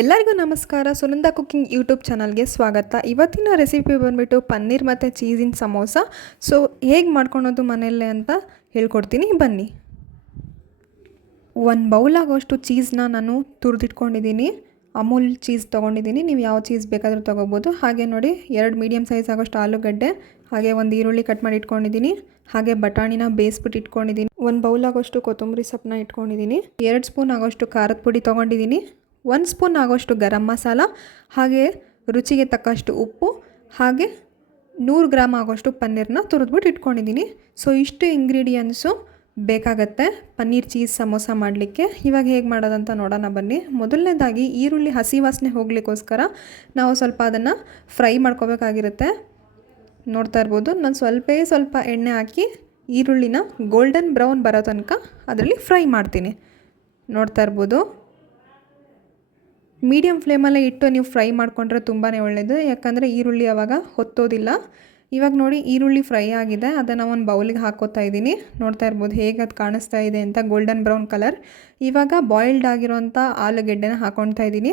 ಎಲ್ಲರಿಗೂ ನಮಸ್ಕಾರ. Sunanda cooking YouTube ಚಾನಲ್ಗೆ ಸ್ವಾಗತ. ಇವತ್ತಿನ ರೆಸಿಪಿ ಬಂದುಬಿಟ್ಟು ಪನ್ನೀರ್ ಮತ್ತು ಚೀಸಿನ ಸಮೋಸ. ಸೊ ಹೇಗೆ ಮಾಡ್ಕೊಳೋದು ಮನೆಯಲ್ಲೇ ಅಂತ ಹೇಳ್ಕೊಡ್ತೀನಿ, ಬನ್ನಿ. 1 ಬೌಲ್ ಆಗೋಷ್ಟು ಚೀಸ್ನ ನಾನು ತುರಿದಿಟ್ಕೊಂಡಿದ್ದೀನಿ. ಅಮೂಲ್ ಚೀಸ್ ತೊಗೊಂಡಿದ್ದೀನಿ, ನೀವು ಯಾವ ಚೀಸ್ ಬೇಕಾದರೂ ತೊಗೋಬೋದು. ಹಾಗೆ ನೋಡಿ 2 ಮೀಡಿಯಮ್ ಸೈಜ್ ಆಗೋಷ್ಟು ಆಲೂಗಡ್ಡೆ, ಹಾಗೆ 1 ಈರುಳ್ಳಿ ಕಟ್ ಮಾಡಿ ಇಟ್ಕೊಂಡಿದ್ದೀನಿ. ಹಾಗೆ ಬಟಾಣಿನ ಬೇಯಿಸ್ಬಿಟ್ಟು ಇಟ್ಕೊಂಡಿದ್ದೀನಿ. 1 ಬೌಲ್ ಆಗೋಷ್ಟು ಕೊತ್ತಂಬರಿ ಸೊಪ್ಪನ್ನ ಇಟ್ಕೊಂಡಿದ್ದೀನಿ. 2 ಸ್ಪೂನ್ ಆಗೋಷ್ಟು ಖಾರದ ಪುಡಿ ತೊಗೊಂಡಿದ್ದೀನಿ. 1 ಸ್ಪೂನ್ ಆಗೋಷ್ಟು ಗರಂ ಮಸಾಲ, ಹಾಗೆ ರುಚಿಗೆ ತಕ್ಕಷ್ಟು ಉಪ್ಪು, ಹಾಗೆ 100 ಗ್ರಾಮ್ ಆಗೋಷ್ಟು ಪನ್ನೀರನ್ನ ತುರಿದ್ಬಿಟ್ಟು ಇಟ್ಕೊಂಡಿದ್ದೀನಿ. ಸೊ ಇಷ್ಟು ಇಂಗ್ರೀಡಿಯೆಂಟ್ಸು ಬೇಕಾಗತ್ತೆ ಪನ್ನೀರ್ ಚೀಸ್ ಸಮೋಸ ಮಾಡಲಿಕ್ಕೆ. ಇವಾಗ ಹೇಗೆ ಮಾಡೋದಂತ ನೋಡೋಣ ಬನ್ನಿ. ಮೊದಲನೇದಾಗಿ ಈರುಳ್ಳಿ ಹಸಿ ವಾಸನೆ ಹೋಗಲಿಕ್ಕೋಸ್ಕರ ನಾವು ಸ್ವಲ್ಪ ಅದನ್ನು ಫ್ರೈ ಮಾಡ್ಕೋಬೇಕಾಗಿರುತ್ತೆ. ನೋಡ್ತಾ ಇರ್ಬೋದು, ನಾನು ಸ್ವಲ್ಪ ಎಣ್ಣೆ ಹಾಕಿ ಈರುಳ್ಳಿನ ಗೋಲ್ಡನ್ ಬ್ರೌನ್ ಬರೋ ತನಕ ಅದರಲ್ಲಿ ಫ್ರೈ ಮಾಡ್ತೀನಿ. ನೋಡ್ತಾ ಇರ್ಬೋದು, ಮೀಡಿಯಮ್ ಫ್ಲೇಮಲ್ಲೇ ಇಟ್ಟು ನೀವು ಫ್ರೈ ಮಾಡಿಕೊಂಡ್ರೆ ತುಂಬಾ ಒಳ್ಳೆಯದು, ಯಾಕಂದರೆ ಈರುಳ್ಳಿ ಆವಾಗ ಹೊತ್ತೋದಿಲ್ಲ. ಇವಾಗ ನೋಡಿ ಈರುಳ್ಳಿ ಫ್ರೈ ಆಗಿದೆ, ಅದನ್ನು ಒಂದು ಬೌಲಿಗೆ ಹಾಕೋತಾ ಇದ್ದೀನಿ. ನೋಡ್ತಾ ಇರ್ಬೋದು ಹೇಗೆ ಅದು ಕಾಣಿಸ್ತಾ ಇದೆ ಅಂತ, ಗೋಲ್ಡನ್ ಬ್ರೌನ್ ಕಲರ್. ಇವಾಗ ಬಾಯ್ಲ್ಡ್ ಆಗಿರೋಂಥ ಆಲೂಗೆಡ್ಡೆನ ಹಾಕ್ಕೊಳ್ತಾ ಇದ್ದೀನಿ,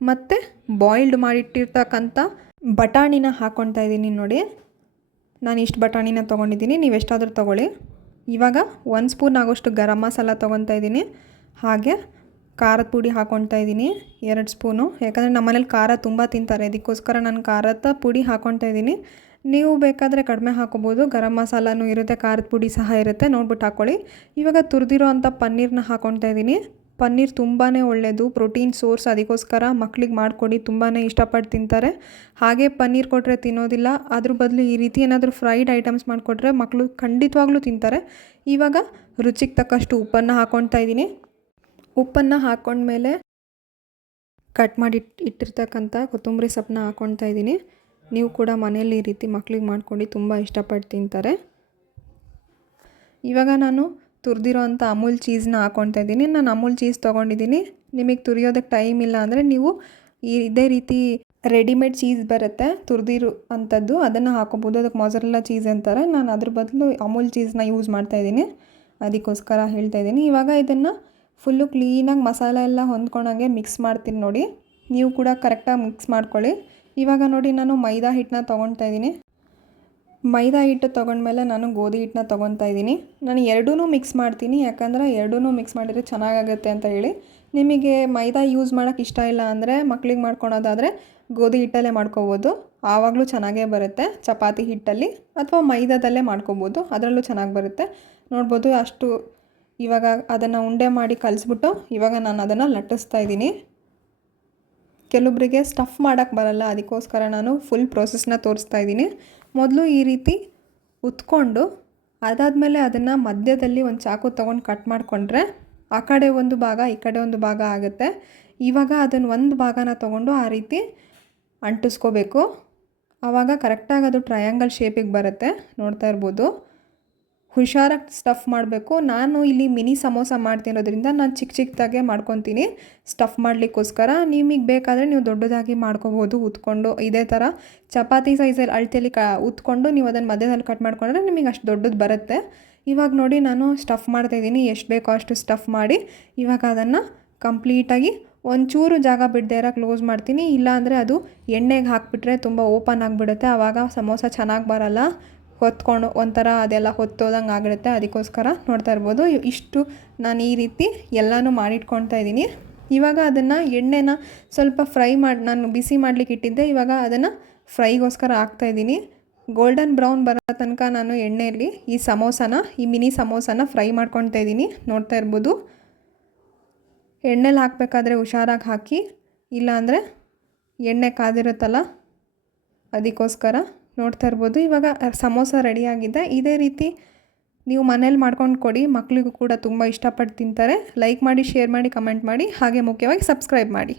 ಮತ್ತು ಬಾಯ್ಲ್ಡ್ ಮಾಡಿಟ್ಟಿರ್ತಕ್ಕಂಥ ಬಟಾಣಿನ ಹಾಕ್ಕೊಳ್ತಾ ಇದ್ದೀನಿ. ನೋಡಿ, ನಾನು ಇಷ್ಟು ಬಟಾಣಿನ ತೊಗೊಂಡಿದ್ದೀನಿ, ನೀವು ಎಷ್ಟಾದರೂ ತೊಗೊಳ್ಳಿ. ಇವಾಗ 1 ಸ್ಪೂನ್ ಆಗೋಷ್ಟು ಗರಂ ಮಸಾಲ ತೊಗೊತಾ ಇದ್ದೀನಿ. ಹಾಗೆ ಖಾರದ ಪುಡಿ ಹಾಕ್ಕೊಳ್ತಾ ಇದ್ದೀನಿ 2 ಸ್ಪೂನು, ಯಾಕಂದರೆ ನಮ್ಮನೇಲಿ ಖಾರ ತುಂಬ ತಿಂತಾರೆ, ಅದಕ್ಕೋಸ್ಕರ ನಾನು ಖಾರದ ಪುಡಿ ಹಾಕ್ಕೊಳ್ತಾ ಇದ್ದೀನಿ. ನೀವು ಬೇಕಾದರೆ ಕಡಿಮೆ ಹಾಕೋಬೋದು, ಗರಂ ಮಸಾಲನೂ ಇರುತ್ತೆ, ಖಾರದ ಪುಡಿ ಸಹ ಇರುತ್ತೆ, ನೋಡ್ಬಿಟ್ಟು ಹಾಕ್ಕೊಳ್ಳಿ. ಇವಾಗ ತುರಿದಿರೋ ಅಂಥ ಪನ್ನೀರನ್ನ ಹಾಕ್ಕೊಳ್ತಾ ಇದ್ದೀನಿ. ಪನ್ನೀರ್ ತುಂಬಾ ಒಳ್ಳೆಯದು, ಪ್ರೋಟೀನ್ ಸೋರ್ಸ್, ಅದಕ್ಕೋಸ್ಕರ ಮಕ್ಳಿಗೆ ಮಾಡಿಕೊಡಿ, ತುಂಬಾ ಇಷ್ಟಪಟ್ಟು ತಿಂತಾರೆ. ಹಾಗೆ ಪನ್ನೀರ್ ಕೊಟ್ಟರೆ ತಿನ್ನೋದಿಲ್ಲ, ಅದ್ರ ಬದಲು ಈ ರೀತಿ ಏನಾದರೂ ಫ್ರೈಡ್ ಐಟಮ್ಸ್ ಮಾಡಿಕೊಟ್ರೆ ಮಕ್ಕಳು ಖಂಡಿತವಾಗ್ಲೂ ತಿಂತಾರೆ. ಇವಾಗ ರುಚಿಗೆ ತಕ್ಕಷ್ಟು ಉಪ್ಪನ್ನು ಹಾಕ್ಕೊಳ್ತಾ ಇದ್ದೀನಿ. ಉಪ್ಪನ್ನು ಹಾಕ್ಕೊಂಡ್ಮೇಲೆ ಕಟ್ ಮಾಡಿ ಇಟ್ಟಿರ್ತಕ್ಕಂಥ ಕೊತ್ತಂಬರಿ ಸೊಪ್ಪನ್ನ ಹಾಕ್ಕೊಳ್ತಾ ಇದ್ದೀನಿ. ನೀವು ಕೂಡ ಮನೆಯಲ್ಲಿ ಈ ರೀತಿ ಮಕ್ಳಿಗೆ ಮಾಡ್ಕೊಂಡು ತುಂಬ ಇಷ್ಟಪಟ್ಟು ತಿಂತಾರೆ. ಇವಾಗ ನಾನು ತುರಿದಿರೋ ಅಂಥ ಅಮೂಲ್ ಚೀಸ್ನ ಹಾಕ್ಕೊಳ್ತಾ ಇದ್ದೀನಿ. ನಾನು ಅಮೂಲ್ ಚೀಸ್ ತೊಗೊಂಡಿದ್ದೀನಿ. ನಿಮಗೆ ತುರಿಯೋದಕ್ಕೆ ಟೈಮ್ ಇಲ್ಲ ಅಂದರೆ ನೀವು ಇದೇ ರೀತಿ ರೆಡಿಮೇಡ್ ಚೀಸ್ ಬರುತ್ತೆ ತುರಿದಿರೋ ಅಂಥದ್ದು, ಅದನ್ನು ಹಾಕೋಬೋದು. ಅದಕ್ಕೆ ಮೊಸರೆಲ್ಲ ಚೀಸ್ ಅಂತಾರೆ. ನಾನು ಅದ್ರ ಬದಲು ಅಮೂಲ್ ಚೀಸ್ನ ಯೂಸ್ ಮಾಡ್ತಾಯಿದ್ದೀನಿ, ಅದಕ್ಕೋಸ್ಕರ ಹೇಳ್ತಾ ಇದ್ದೀನಿ. ಇವಾಗ ಇದನ್ನು ಫುಲ್ಲು ಕ್ಲೀನಾಗಿ ಮಸಾಲೆ ಎಲ್ಲ ಹೊಂದ್ಕೊಂಡಂಗೆ ಮಿಕ್ಸ್ ಮಾಡ್ತೀನಿ. ನೋಡಿ, ನೀವು ಕೂಡ ಕರೆಕ್ಟಾಗಿ ಮಿಕ್ಸ್ ಮಾಡ್ಕೊಳ್ಳಿ. ಇವಾಗ ನೋಡಿ, ನಾನು ಮೈದಾ ಹಿಟ್ಟನ್ನ ತೊಗೊಳ್ತಾ ಇದ್ದೀನಿ. ಮೈದಾ ಹಿಟ್ಟು ತೊಗೊಂಡ್ಮೇಲೆ ನಾನು ಗೋಧಿ ಹಿಟ್ಟನ್ನ ತೊಗೊತಾ ಇದ್ದೀನಿ. ನಾನು ಎರಡೂ ಮಿಕ್ಸ್ ಮಾಡ್ತೀನಿ, ಯಾಕಂದರೆ ಎರಡೂ ಮಿಕ್ಸ್ ಮಾಡಿದರೆ ಚೆನ್ನಾಗಾಗುತ್ತೆ ಅಂತ ಹೇಳಿ. ನಿಮಗೆ ಮೈದಾ ಯೂಸ್ ಮಾಡೋಕ್ಕೆ ಇಷ್ಟ ಇಲ್ಲ ಅಂದರೆ ಮಕ್ಳಿಗೆ ಮಾಡ್ಕೊಳೋದಾದರೆ ಗೋಧಿ ಹಿಟ್ಟಲ್ಲೇ ಮಾಡ್ಕೋಬೋದು, ಆವಾಗಲೂ ಚೆನ್ನಾಗೇ ಬರುತ್ತೆ. ಚಪಾತಿ ಹಿಟ್ಟಲ್ಲಿ ಅಥವಾ ಮೈದಾದಲ್ಲೇ ಮಾಡ್ಕೋಬೋದು, ಅದರಲ್ಲೂ ಚೆನ್ನಾಗಿ ಬರುತ್ತೆ. ನೋಡ್ಬೋದು ಅಷ್ಟು. ಇವಾಗ ಅದನ್ನು ಉಂಡೆ ಮಾಡಿ ಕಲಿಸ್ಬಿಟ್ಟು ಇವಾಗ ನಾನು ಅದನ್ನು ಲಟ್ಟಿಸ್ತಾ ಇದ್ದೀನಿ. ಕೆಲವೊಬ್ಬರಿಗೆ ಸ್ಟಫ್ ಮಾಡೋಕ್ಕೆ ಬರಲ್ಲ, ಅದಕ್ಕೋಸ್ಕರ ನಾನು ಫುಲ್ ಪ್ರೋಸೆಸ್ನ ತೋರಿಸ್ತಾ ಇದ್ದೀನಿ. ಮೊದಲು ಈ ರೀತಿ ಉತ್ಕೊಂಡು ಅದಾದಮೇಲೆ ಅದನ್ನು ಮಧ್ಯದಲ್ಲಿ ಒಂದು ಚಾಕು ತೊಗೊಂಡು ಕಟ್ ಮಾಡಿಕೊಂಡ್ರೆ ಆ ಕಡೆ ಒಂದು ಭಾಗ ಈ ಕಡೆ ಒಂದು ಭಾಗ ಆಗುತ್ತೆ. ಇವಾಗ ಅದನ್ನು ಒಂದು ಭಾಗನ ತೊಗೊಂಡು ಆ ರೀತಿ ಅಂಟಿಸ್ಕೋಬೇಕು, ಆವಾಗ ಕರೆಕ್ಟಾಗಿ ಅದು ಟ್ರಯಾಂಗಲ್ ಶೇಪಿಗೆ ಬರುತ್ತೆ. ನೋಡ್ತಾ ಇರ್ಬೋದು, ಹುಷಾರಾಗಿ ಸ್ಟಫ್ ಮಾಡಬೇಕು. ನಾನು ಇಲ್ಲಿ ಮಿನಿ ಸಮೋಸ ಮಾಡ್ತಿರೋದ್ರಿಂದ ನಾನು ಚಿಕ್ಕದಾಗೆ ಮಾಡ್ಕೊತೀನಿ ಸ್ಟಫ್ ಮಾಡಲಿಕ್ಕೋಸ್ಕರ. ನಿಮಗೆ ಬೇಕಾದರೆ ನೀವು ದೊಡ್ಡದಾಗಿ ಮಾಡ್ಕೋಬೋದು ಉತ್ಕೊಂಡು. ಇದೇ ಥರ ಚಪಾತಿ ಸೈಜಲ್ಲಿ ಅಳತೆಯಲ್ಲಿ ಉತ್ಕೊಂಡು ನೀವು ಅದನ್ನು ಮಧ್ಯದಲ್ಲಿ ಕಟ್ ಮಾಡ್ಕೊಂಡ್ರೆ ನಿಮಗೆ ಅಷ್ಟು ದೊಡ್ಡದು ಬರುತ್ತೆ. ಇವಾಗ ನೋಡಿ, ನಾನು ಸ್ಟಫ್ ಮಾಡ್ತಾಯಿದ್ದೀನಿ, ಎಷ್ಟು ಬೇಕೋ ಅಷ್ಟು ಸ್ಟಫ್ ಮಾಡಿ ಇವಾಗ ಅದನ್ನು ಕಂಪ್ಲೀಟಾಗಿ ಒಂಚೂರು ಜಾಗ ಬಿಡದೇ ಇರೋ ಕ್ಲೋಸ್ ಮಾಡ್ತೀನಿ. ಇಲ್ಲಾಂದರೆ ಅದು ಎಣ್ಣೆಗೆ ಹಾಕಿಬಿಟ್ರೆ ತುಂಬ ಓಪನ್ ಆಗಿಬಿಡುತ್ತೆ, ಆವಾಗ ಸಮೋಸ ಚೆನ್ನಾಗಿ ಬರಲ್ಲ, ಹೊತ್ಕೊಂಡು ಒಂಥರ ಅದೆಲ್ಲ ಹೊತ್ತೋದಂಗೆ ಆಗಿರುತ್ತೆ. ಅದಕ್ಕೋಸ್ಕರ ನೋಡ್ತಾ ಇರ್ಬೋದು, ಇಷ್ಟು ನಾನು ಈ ರೀತಿ ಎಲ್ಲನೂ ಮಾಡಿಟ್ಕೊಳ್ತಾ ಇದ್ದೀನಿ. ಇವಾಗ ಅದನ್ನು ಎಣ್ಣೆನ ಸ್ವಲ್ಪ ಫ್ರೈ ಮಾಡಿ ನಾನು ಬಿಸಿ ಮಾಡಲಿಕ್ಕೆ ಇಟ್ಟಿದ್ದೆ, ಇವಾಗ ಅದನ್ನು ಫ್ರೈಗೋಸ್ಕರ ಹಾಕ್ತಾಯಿದ್ದೀನಿ. ಗೋಲ್ಡನ್ ಬ್ರೌನ್ ಬರೋ ತನಕ ನಾನು ಎಣ್ಣೆಯಲ್ಲಿ ಈ ಮಿನಿ ಸಮೋಸನ ಫ್ರೈ ಮಾಡ್ಕೊಳ್ತಾ ಇದ್ದೀನಿ. ನೋಡ್ತಾ ಇರ್ಬೋದು, ಎಣ್ಣೆಲಿ ಹಾಕಬೇಕಾದ್ರೆ ಹುಷಾರಾಗಿ ಹಾಕಿ, ಇಲ್ಲಾಂದರೆ ಎಣ್ಣೆ ಕಾದಿರುತ್ತಲ್ಲ, ಅದಕ್ಕೋಸ್ಕರ. ನೋಡ್ತಾ ಇರ್ಬೋದು, ಇವಾಗ ಸಮೋಸ ರೆಡಿಯಾಗಿದೆ. ಇದೇ ರೀತಿ ನೀವು ಮನೇಲಿ ಮಾಡ್ಕೊಂಡು ಕೊಡಿ, ಮಕ್ಕಳಿಗೂ ಕೂಡ ತುಂಬ ಇಷ್ಟಪಟ್ಟು ತಿಂತಾರೆ. ಲೈಕ್ ಮಾಡಿ, ಶೇರ್ ಮಾಡಿ, ಕಮೆಂಟ್ ಮಾಡಿ, ಹಾಗೆ ಮುಖ್ಯವಾಗಿ ಸಬ್ಸ್ಕ್ರೈಬ್ ಮಾಡಿ.